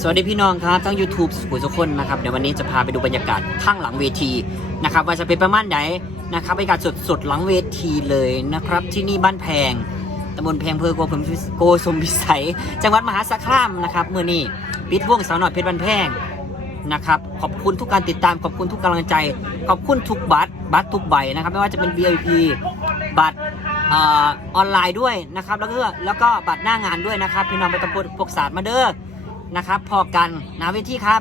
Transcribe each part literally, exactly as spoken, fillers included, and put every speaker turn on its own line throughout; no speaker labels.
สวัสดีพี่น้องครับทั้ง YouTube สุขุมสุขคนนะครับเดี๋ยววันนี้จะพาไปดูบรรยากาศข้างหลังเวทีนะครับว่าจะเป็นประมาณไหนนะครับบรรยากาศสดๆหลังเวทีเลยนะครับที่นี่บ้านแพงตำบลแพงอำเภอโกสมโกสมพิสัยจังหวัดมหาสารคามนะครับเมื่อนี้ปิดวงสาวน้อยเพชรบ้านแพงนะครับขอบคุณทุกการติดตามขอบคุณทุกกำลังใจขอบคุณทุกบัตรบัตรทุกใบนะครับไม่ว่าจะเป็น วี ไอ พี บัตรออนไลน์ด้วยนะครับแล้วก็แล้วก็บัตรหน้างานด้วยนะครับพี่น้องไปตะพุดพวกศาสตร์มาเด้อนะครับพอกันหน้าเวทีครับ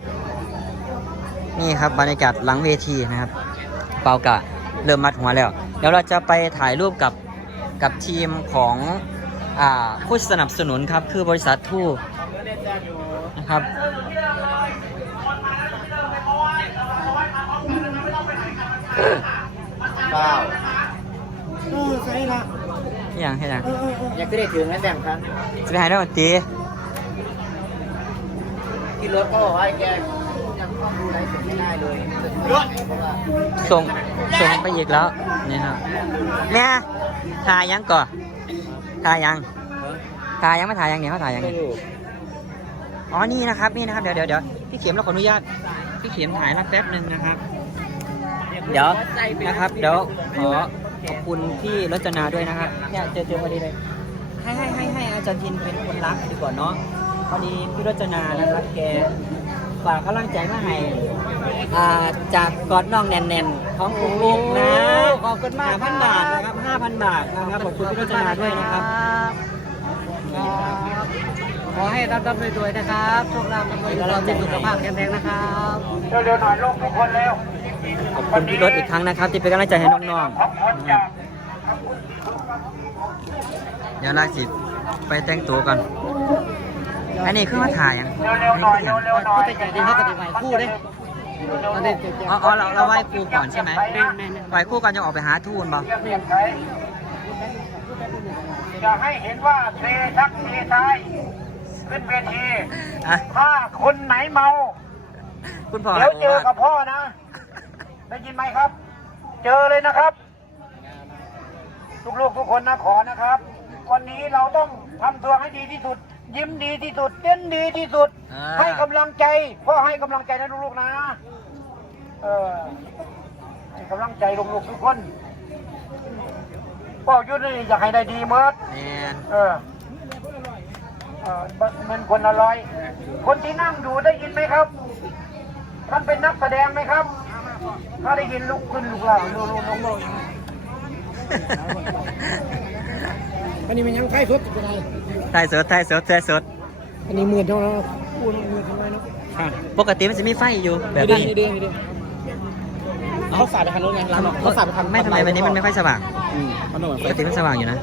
นี่ครับบรรยากาศหลังเวทีนะครับเปากะเริ่มมัดหัวแล้วเดี๋ยวเราจะไปถ่ายรูปกับกับทีมของอ่าผู้สนับสนุนครับคือบริษัททูนะครับ
เปล่าเออใช่ละ
ที่ยังที่ยัง
ยังก็ได้ถึงแล้วแต่งครับ
จะไปหาได้หมดตี
ที่รถก็บอกว่าแกยังต้องดูไลฟ์สดไม่ได้เลย
ส่งส่งไปอีกแล้วนี่ครับแม่ถ่ายยังก่อนถ่ายยังถ่ายยังไม่ถ่ายยังเนี่ยเขาถ่ายยังเนี่ยอ๋อนี่นะครับนี่นะครับเดี๋ยวเดี๋ยวเดี๋ยวพี่เข็มเราขออนุญาตพี่เข็มถ่ายรักแป๊บหนึ่งนะครับเดี๋ยวนะครับเดี๋ยวขอขอบคุณพี่รจนาด้วยนะครับเนี่ยเจอเจอพอดีเลยให้ให้ให้ให้อาจารย์ทินเป็นคนรักดีกว่าเนาะพอดีพี่รจนานะครับแกฝากกำลังใจมาให้อ่าจากกอดน้องแน่นๆของกรุงเทพนะขอบคุณมากห้าพันบาทนะครับห้าพันบาทนะครับขอบคุณพี่รจนาด้วยนะครับ
ขอให้รับรับรวยๆนะครับโชคลาภรวยเราเป็นสุขภาพแข็งแรงนะครับเร็วๆหน่อยลงทุกคนเร็ว
ขอบคุณพี่รถอีกครั้งนะครับที่เป็นกำลังใจให้น้องๆเดี๋ยวลาสิไปแต่งตัวกันอันนี้คือมาถ่ายยัง
เร็วๆหน่อยเร็วๆหน่อยก็จะดีเขาก็จะไหวคู่เด้
อ๋อเราเราไหว้ครูก่อนใช่ไหมไหว้ครูก่อนจะออกไปหาทูนบ่
อย่าให้เห็นว่าเทชักเทชายขึ้นเวทีถ้าคนไหนเมา
คุณพ่อ
เดี๋ยวเจอกับพ่อนะได้ยินไหมครับเจอเลยนะครับลูกๆทุกคนนะขอนะครับวันนี้เราต้องทำตัวให้ดีที่สุดยิ้มดีที่สุดเต้นดีที่สุดให้กำลังใจพ่อให้กำลังใจนะลูกๆนะเออให้กำลังใจลูกๆทุกคนพ่อยุทธนี่อยากให้ได้ดีเมื่อเออเออมันคนละร้อยคนที่นั่งดูได้ยินไหมครับท่านเป็นนักแสดงไหมครับถ้าได้ยินลุกขึ้นลุกล่างลุกลุกลุกลุกอันนี้มันยังไทยสดจะได้
ไทยสดไทยสดไทยสด
อันนี้หมื่นเท่านั้นพูดหมื่นเท่านั้นนะ
ปกติมันจะมีไฟอยู่แบบนี้
ดีดีดีเขาสาดไปทางโน้นไงเขาสาดไปทาง
ไม่ทำไมวันนี้มันไม่ค่อยสว่างปกติมันสว่างอยู่นะ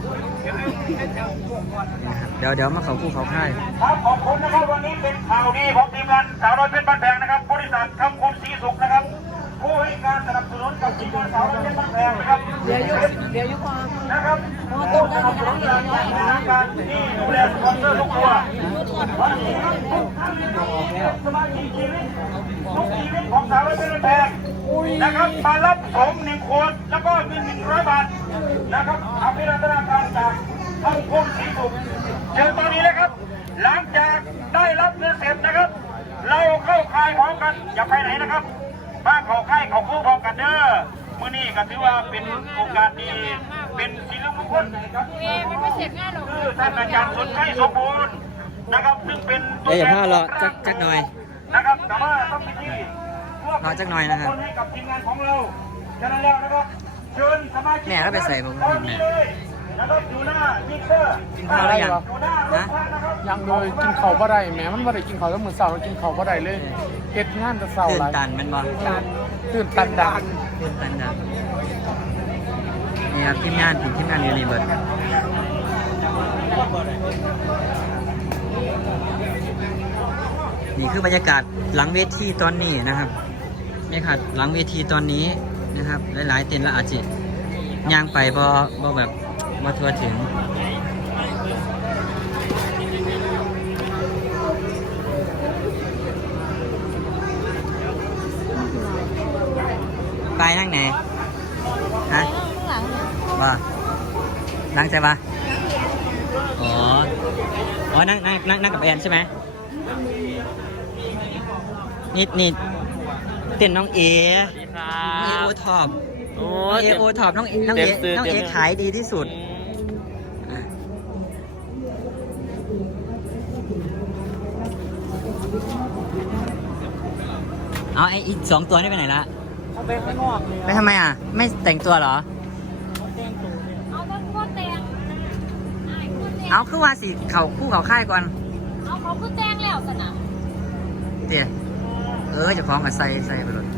เดี๋ยวเดี๋ยวมาเขาคู่เขาค่าย
ครับขอบคุณนะครับวันนี้เป็นข่าวดีของทีมงานสาวน้อยเพชรบ้านแพงนะครับบริษัทคำคุณศรีสุขนะครับผู้ให้การสนับสนุนกับทีมงานสาวน้อยเพชรบ้านแพงนะครับเดี๋ยวยุเดี๋ยวยุก่อนนะครับผู้สนับสนุนการที่ดูแลสปอนเซอร์ทุกตัววันนี้สมาชิกชีวิตทุกชีวิตของสาวน้อยเพชรบ้านแพงนะครับมารับผมหนึ่งขวดแล้วก็เงินหนึ่งร้อยบาทนะครับอภิรัตนาการจากคำคุณศรีสุขเชิญตอนนี้เลยครับหลังจากได้รับเงินเสร็จนะครับเราเข้าค่ายพร้อมกันอย่าไปไหนนะครับบ้านเขาค่ายเขาคู่พร้อมกันเด้อมื้อนี้ก็ถือว่าเป็นโอกาสดีเป็นศิลปมงคลนะครับคือท่านอาจารย์สนใจสมบูรณ์นะครับซึ่งเป็น
เดี๋ยวพ่อรอจักจักหน่อย
นะครับแต่ว่าต้องมีที่
รอจักหน่อยนะครับ
ให้กับทีมงานของเราฉะนั้นแล้วนะครับเชิญสมาชิก
แม่ก็ไปใส่ผม
นี่เลยนะครับอยู่หน้ามิกเซอร์
กินข้าวหรือยังนะ
ยังเลยกินข้าวบ่ได้แม่มันบ่ได้กินข้าวแล้วมื้อเช้ากินข้าวบ่ได้เลยเฮ็ดงานแต่เช้า
หลายตื่นตันมันบ่
ตื่นตันดัง
ตื่นตันดังนี่ครับทีมงานทีมทีมงานยูนิเวิร์สนี่คือบรรยากาศหลังเวทีตอนนี้นะครับนี่ค่ะหลังเวทีตอนนี้นะครับหลายๆเต็นท์ละอาจจะย่างไปบ่บ่แบบบ่ทั่วถึงไปนั่งไหนฮะว่านั่งใช่ปะอ๋ออ๋อนั่งนั่งนั่งนั่งกับแอนใช่ไหมนิดนิดเต้นน้องเอ
สวัสดีครั
น้องเอบ โอท็อป
โอ้
น้องเอโอท็อปน้องเอน้องเอน้องเอขายดีที่สุดเอาไออีกสองตัวนี่ไปไหนละ
เขาไปข้างนอกเลย
ไปทำไมอ่ะ ไม่แต่งตัวเหรอ
เอาก็โคตรแตงไอ้โคตรแตง
เอาคือว่าสิเขาคู่เขาค่ายก่อน
เอาเขาคือแตงแล้วสนาม
เดี๋ยวเออจะพร้อมกับใส่ใส่ไปเลย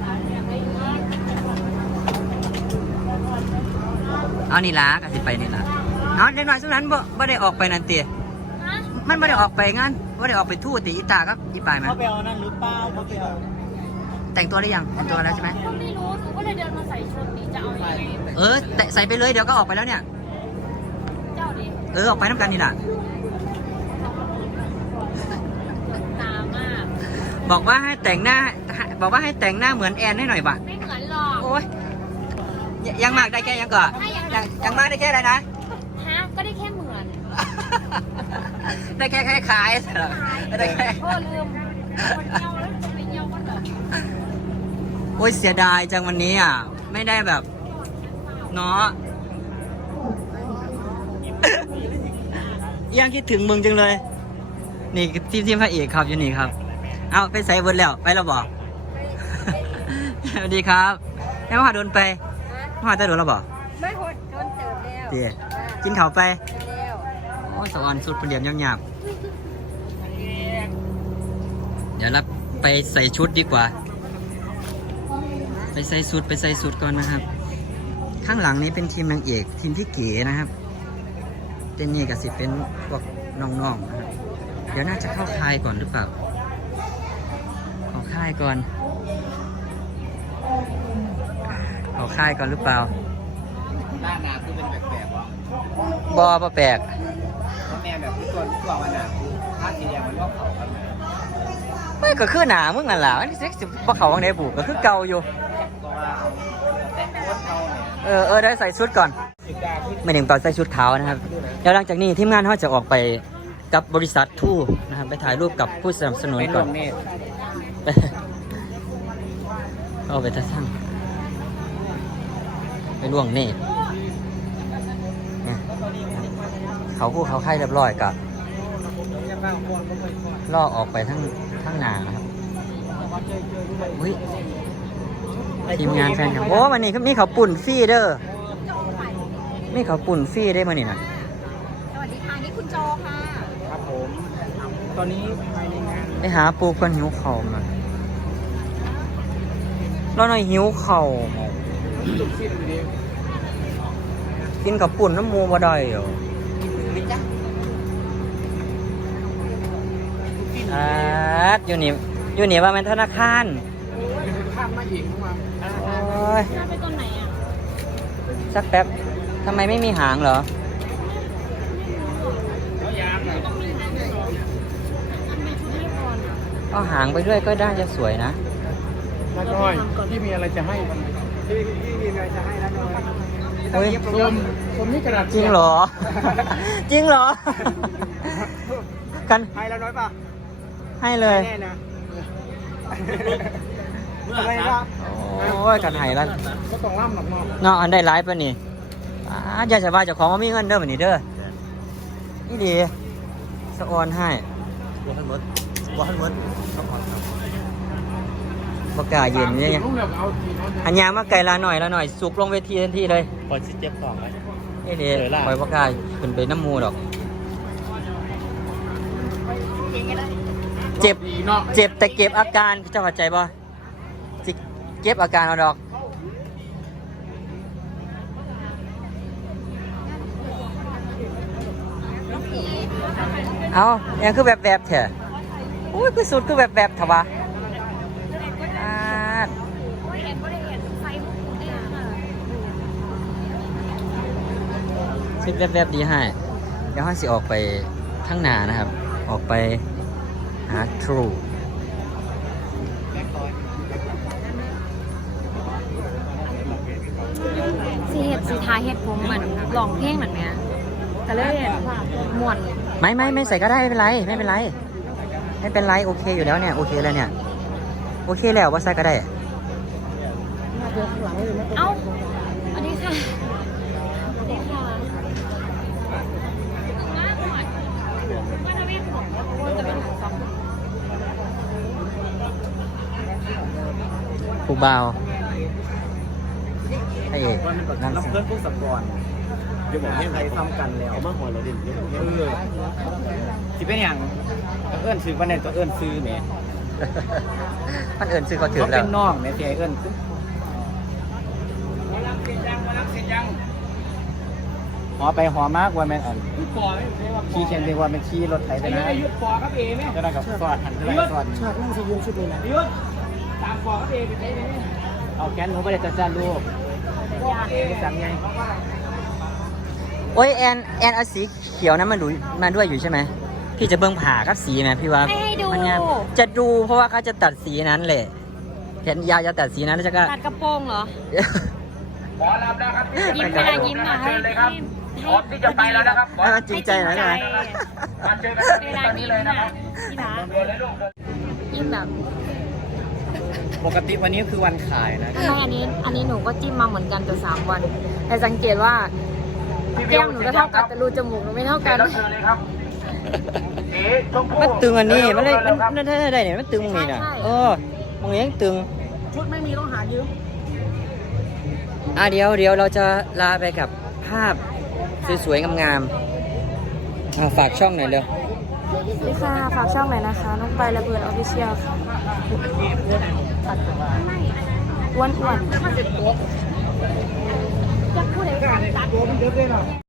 เอานี่ละกันสิไปนี่ละเอาเด็กน้อยสุดนั้นบ่บ่ได้ออกไปนั่นเตี๋ย
ฮะ
มันบ่ได้ออกไปงานบ่ได้ออกไปทู่ติอีตาครับอีปายไหม
เขาไปเอานั่นหรือเปล่าเขาไปเอา
แต่งตัวได้ยังแต่งตัวแล้วใช่ไหม
ก็ไม่รู้หนูก็เลยเดินมาใส่ชุดนี้จะเอายังไง
เออแต่ใส่ไปเลยเดี๋ยวก็ออกไปแล้วเนี่ย
เจ้าดิ
เออออกไปน้ำกันนี่แหละ
ตามาก
บอกว่าให้แต่งหน้าบอกว่าให้แต่งหน้าเหมือนแอนให้หน่อยบะ
ไม่เหมือนหรอก
โอ้ยยยังมากได้แค่ยังก่อนยังยังมากได้แค่อะไรนะ
ฮะก็ได้แค่เหมือน
ได้แค่คล้ายๆได้แค่
โอ้ลืมคนเยี่ยวแล้วจะไปเยี่ยวก็เหรอ
โอ้ยเสียดายจังวันนี้อ่ะไม่ได้แบบเนาะ ยังคิดถึงมึงจังเลย นี่ทีมทีมพระเอกครับอยู่นี่ครับ เอาไปใส่เวิร์ดแล้วไปแล้วบอก สวัสดีครับแม่ว่าโดนไปว่าจะโดนแล้วบอก
ไม่หดโดนเติมแล้ว
เดี๋ยวกินข้าวไป
แล้ว
โอ้สวรรค์สุดเปลี่ยนยากๆเดี๋ยวเราไปใส่ชุดดีกว่า ไปใส่ชุดไปใส่ชุดก่อนนะครับ ข้างหลังนี้เป็นทีมนางเอกทีมพี่เก๋นะครับเต้นนี่กับสิเป็นพวกน้องๆนะครับเดี๋ยวน่าจะเข้าค่ายก่อนหรือเปล่าเข้าค่ายก่อนเข้าค่ายก่อนหรือเปล่า
หน้าหนาคือเป็นแปลกๆวะ
บอปะแปลก
เพราะแม่แบบทุกคนทุกวันน่ะคือถ้าทีเดียวมันก็เผากันเลย
ไม่ก็คือหนามึงนั่นแหละมันเซ็กซ์พวกเขาของไหนบุกก็คือเก่าอยู่
ก็ว่าเอาแต่งตัวเขาเนี่ย
เออเออได้ใส่ชุดก่อน
สิบดาที่
ไม่ถึงตอนใส่ชุดขาวนะครับเดี๋ยวหลังจากนี้ทีมงานเขาจะออกไปกับบริษัททู่นะครับไปถ่ายรูปกับผู้สนับสนุน
เป็น
ก่
ล
อน
มเนตร
เอาไปทัศน์ไปล่วงเนตรเนี่ยเขาคู่เขาไข่เรียบร้อยกับล่อออกไปทั้งทั้งหนานะครับอุ้ยทีมงานแฟนคลับโอ้วันนี้มีเขาวปุ่นฟรีเด้อมีเขาวปุ่นฟรีได้มานี่นะ
สวัสดีค่ะนี่คุณโจค่ะ
ครับผม ตอนนี้ภายในงาน
ไปหาปูเพื่อนหิวเข่าวมาเราหน่อยหิวเข่าว
จุดสิ้นดี
กินกับปุ่นน้ำมูบ่ได้เหรออ่าอยู่นี่อยู่นี่ว่ามันธนาคาร
ข้ามมาอีกมา
โอ้ย
น่าไปตอนไหนอ่ะ
สักแป๊บทำไมไม่มีหางเหรอ
ต้องมีทางไหนอันเป็นชุดให้ก่อนอ่ะ
เอาหางไปด้วยก็ได้จะสวยนะ
น้าน้อยพี่มีอะไรจะให้พี่พี่มีอะไรจะให้น้าน้อย
เฮ้ย
ส้มส้มนี่กระดาษ
จริงเหรอ จริงเหรอ กัน
ให้แล้วน้อยป่ะ
ให้เลย
แน่นะ
ทำไมครับ
โอ้ยกันไห้แล้ว
ก็ต้องล่ำหรอกเนาะ
เนาะอันได้ไลฟ์ป่ะนี่อ่าอย่าจะว่าเจ้าของว่ามีเงินเด้อแบบนี้เด้อนี่ดีสะออนให้
บัวทันมดบัวทันมดต้องขอครับ
บกล้าเย็นเนี่ยยัง
ลูกเดียวเอาทีน้อย
อันยางมาไกลละหน่อยละหน่อยสุกลงเวทีทันทีเลย
พอชิเจ็บสองไหม
นี่ดี
เออล่ะ
คอยบกล้าขึ้นไปน้ำมูดอก เจ็บ
ดีเนาะ
เจ็บแต่เก็บอาการเจ้าเข้าใจป่ะจิเก็บอาการเอาดอก เอาอย่างคือแบบแบบๆเถอะอุ้ยคือสุดคือแบบแบบๆเถอะวะอ่า
โอ้ยเห็นก็ได้เห็นไฟมุกได้ค่ะ
ชุดแบบแบบๆดีให้เดี๋ยวห้าสิออกไปข้างหน้านะครับ ออกไปหาทรู
สีเห็ดสีทาเห็ดผมเหมือนลองเพลงเหมือนเนี้ยแต่เลยม่วน
ไม่ไม่ไม่ใส่ก็ได้ไม่เป็นไรไม่เป็นไรไม่เป็นไรโอเคอยู่แล้วเนี่ยโอเคแล้วเนี่ยโอเคแล้วว่าใส่ก็ได้
เอ้าสวัสดีค่ะสวัสดีค่ะมาหมดมาทำไมผมควรจะเป็นหนังซ้ำ
ผู้บ่าวไอ้เอกนั่ง
รับ
สิ
เพื่อนผู้สักกรเดี๋ยวบอกให้ใครซ้ำกันแล้วมาหัวเราดิเออที่เป็นอย่างเอิ้นซื้อวันไหนตัวเอิ้นซื้อแหม
มันเอิญซื้อเขาถือ
เขา
แล้
เป็
วน
น้องแม่ที่ไอ้เอิ้นซื้อหอไปหอมากว่าแม่นอันขี่เชียงเรียกว่าเป็นขี่รถไถไปนะก็ได้กับสอดหันไปสอดฉากนั่งสิยืนชุดเลยนะตามฟอกับเอไปเอาแกนหนูไปเลยจ้าลูกสั่งไง
โอ้ยแอนแอนเอาสีเขียวนั้นมาดูมาด้วยอยู่ใช่ไหมพี่จะเบิ่งผ่ากับสีไหมพี่ว่า
ให้ให้ดู
มันงามจะดูเพราะว่าเขาจะตัดสีนั้นแหละเห็นยาวจะตัดสีนั้นแล้วจะก็
ตัดกระโปรงเหรอ
หมอลำนะครับ
ยิ้มเวลายิ้มอ่ะให้
เชิญเลยค
ให้
รับพร้อมที่จะไปแล้วนะครับ
ให้มันจริงใจหน่อยได้ไหม
มาเจอกัน
เวลา
ตอนนี้
ยิ้ม
เลยนะ
อ่ะ
ครับ
พี่หลา
เดินเลยลูกเดิน
ยิ้มแบบ
ปกติวันนี้คือวันขายนะ
ใช่อันนี้ อันนี้หนูก็จิ้มมาเหมือนกันแต่สามวัน แต่สังเกตว่าแก้มหนูก็เท่ากันแต่รูจมูกหนูไม่เท่ากัน
แล้วเชิญเลยครับเอ๋ชมพู่
มันตึงอันนี้มันเลยมันมันถ้าได้เนี่ยมันตึงนี่น่ะ
ใช่
เออมึงยังตึง
ชุดไม่มีต้องหายืม
อ่ะเดี๋ยวเดี๋ยวเราจะลาไปกับภาพสวยๆงามๆอ่ะฝากช่องหน่อยเร็ว
สวัสดีค่ะ ฝากช่องหน่อยนะคะ น้องไประเบิดออฟฟิเชียลค่ะอ้วนอ้วนจะพูดอะไรกัน